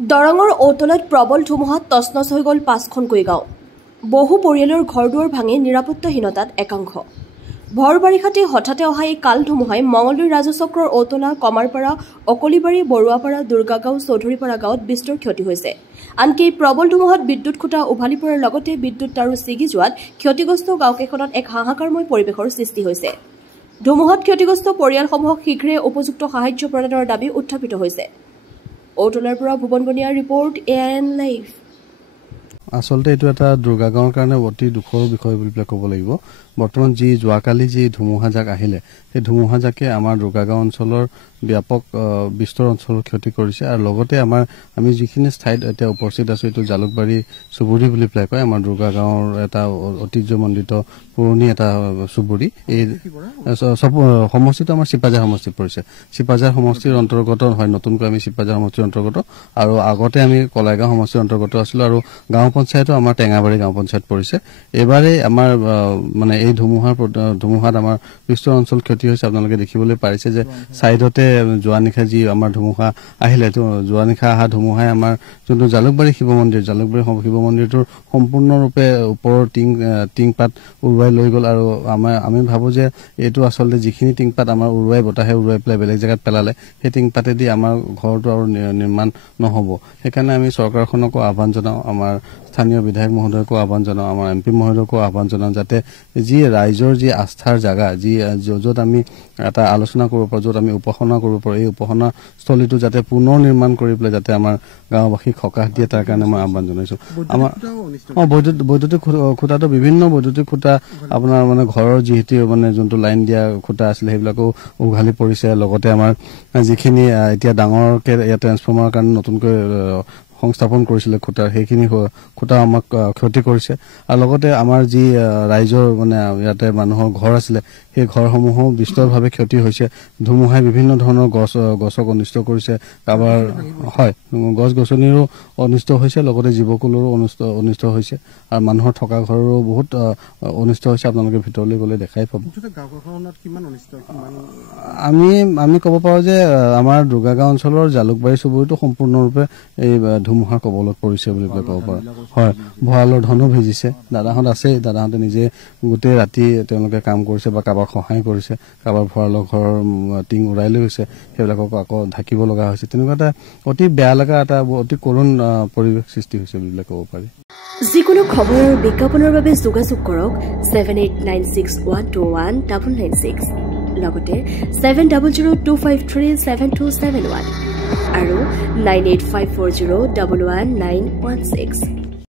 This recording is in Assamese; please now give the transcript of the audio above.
দৰঙৰ ঔতলত প্ৰবল ধুমুহাত তছনছ হৈ গ'ল ৫খনকৈ গাঁও। বহু পৰিয়ালৰ ঘৰ-দুৱাৰ ভাঙি নিৰাপত্তাহীনতাত একাংশ। ভৰ বাৰিষাতে হঠাতে অহা এই কাল ধুমুহাই মঙলদৈ ৰাজচক্ৰৰ ঔতলা, কমাৰপাৰা, অকলিবাৰী, বৰুৱাপাৰা, দুৰ্গাগাঁও, চৌধুৰীপাৰা গাঁৱত বিস্তৰ ক্ষতি হৈছে। আনকি এই প্ৰবল ধুমুহাত বিদ্যুৎ খুঁটা উভালি পৰাৰ লগতে বিদ্যুৎ তাৰো ছিগি যোৱাত ক্ষতিগ্ৰস্ত গাঁওকেইখনত এক হাহাকাৰময় পৰিৱেশৰ সৃষ্টি হৈছে। ধুমুহাত ক্ষতিগ্ৰস্ত পৰিয়ালসমূহক শীঘ্ৰে উপযুক্ত সাহায্য প্ৰদানৰ দাবী উত্থাপিত হৈছে। ঔতলাৰ পৰা ভুৱন বনিয়াৰ ৰিপৰ্ট AIN লাইভ। আসলতে এইটো এটা দুৰ্গাগাঁৱৰ কাৰণে অতি দুখৰ বিষয় বুলি ক'ব লাগিব। বৰ্তমান যি যোৱাকালি যি ধুমুহাজাক আহিলে, সেই ধুমুহাজাকে আমাৰ দুৰ্গাগাঁও অঞ্চলৰ ব্যাপক বিস্তৰ অঞ্চলৰ ক্ষতি কৰিছে আৰু লগতে আমি যিখিনি ঠাইত এতিয়া উপস্থিত আছো এইটো জালুকবাৰী চুবুৰী বুলি কয়। আমাৰ দুৰ্গাগাঁৱৰ এটা ঐতিহ্যমণ্ডিত পুৰণি এটা চুবুৰী। এই সমষ্টিটো আমাৰ চিপাজাৰ সমষ্টিত পৰিছে। চিপাজাৰ সমষ্টিৰ অন্তৰ্গত হয়, নতুনকৈ আমি চিপাজাৰ সমষ্টিৰ অন্তৰ্গত আৰু আগতে আমি কলাইগাঁও সমষ্টিৰ অন্তৰ্গত আছিলো আৰু গাঁও পঞ্চায়তো আমাৰ টেঙাবাৰী গাঁও পঞ্চায়ত পৰিছে। এবাৰে আমাৰ মানে এই ধুমুহাত আমাৰ বিস্তৰ অঞ্চল ক্ষতি হৈছে। আপোনালোকে দেখিবলৈ পাৰিছে যে চাইডতে যোৱা নিশা যি আমাৰ ধুমুহা আহিলে, যোৱা নিশা অহা ধুমুহাই আমাৰ যোনটো জালুকবাৰী শিৱ মন্দিৰটোৰ সম্পূৰ্ণৰূপে ওপৰৰ টিংপাত উৰুৱাই লৈ গ'ল আৰু আমি ভাবো যে এইটো আচলতে যিখিনি টিংপাত আমাৰ বতাহে উৰুৱাই পেলাই বেলেগ জেগাত পেলালে, সেই টিংপাতেদি আমাৰ ঘৰটো আৰু নিৰ্মাণ নহ'ব। সেইকাৰণে আমি চৰকাৰখনকো আহ্বান জনাওঁ, আমাৰ স্থানীয় বিধায়ক মহোদয়কো আহ্বান জনাওঁ, আমাৰ MP মহোদয়কো আহ্বান জনাওঁ, যাতে যি ৰাইজৰ যি আস্থাৰ জাগা, য'ত আমি এটা আলোচনা কৰিব পাৰোঁ, য'ত আমি উপাসনা কৰিব পাৰোঁ, এই উপাসনাস্থলীটো যাতে পুনৰ নিৰ্মাণ কৰি পেলাই যাতে আমাৰ গাঁওবাসীক সকাহ দিয়ে, তাৰ কাৰণে মই আহ্বান জনাইছোঁ। আমাৰ বৈদ্যুতিক খুঁটাটো বিভিন্ন বৈদ্যুতিক খুঁটা আপোনাৰ মানে ঘৰৰ যিহেতু মানে যোনটো লাইন দিয়া খুঁটা আছিলে সেইবিলাকো উঘালি পৰিছে। লগতে আমাৰ যিখিনি এতিয়া ডাঙৰকে ইয়াত ট্ৰেন্সফৰ্মাৰৰ কাৰণে নতুনকৈ সংস্থাপন কৰিছিলে খুঁটাৰ, সেইখিনি খুঁটা আমাক ক্ষতি কৰিছে আৰু লগতে আমাৰ যি ৰাইজৰ মানে ইয়াতে মানুহৰ ঘৰ আছিলে, সেই ঘৰসমূহো বিস্তৰভাৱে ক্ষতি হৈছে। ধুমুহাই বিভিন্ন ধৰণৰ গছক অনিষ্ট কৰিছে, কাৰোবাৰ হয় গছ গছনিৰো অনিষ্ট হৈছে, লগতে জীৱকুলৰো অনিষ্ট হৈছে আৰু মানুহৰ থকা ঘৰৰো বহুত অনিষ্ট হৈছে। আপোনালোকে ভিতৰলৈ গ'লে দেখাই পাব। আমি ক'ব পাৰোঁ যে আমাৰ দুৰ্গাগাঁও অঞ্চলৰ জালুকবাৰী চুবুৰীটো সম্পূৰ্ণৰূপে এই ধুমুহাৰ কবলত পৰিছে বুলি ক'ব পাৰোঁ। হয়, ভঁৰালৰ ধনো ভিজিছে। দাদাহঁত আছেই, দাদাহঁতে নিজে গোটেই ৰাতি তেওঁলোকে কাম কৰিছে বা কাৰোবাক সহায় কৰিছে, কাৰোবাৰ ভঁৰালৰ ঘৰৰ টিং উৰাই লৈ গৈছে, সেইবিলাকক আকৌ ঢাকিব লগা হৈছে। তেনেকুৱা এটা অতি বেয়া লগা এটা অতি কৰুণ পৰিৱেশ সৃষ্টি হৈছে বুলি ক'ব পাৰি। যিকোনো খবৰ আৰু বিজ্ঞাপনৰ বাবে যোগাযোগ কৰক 7896121996 লগতে 7002537271 আৰু 9854011916।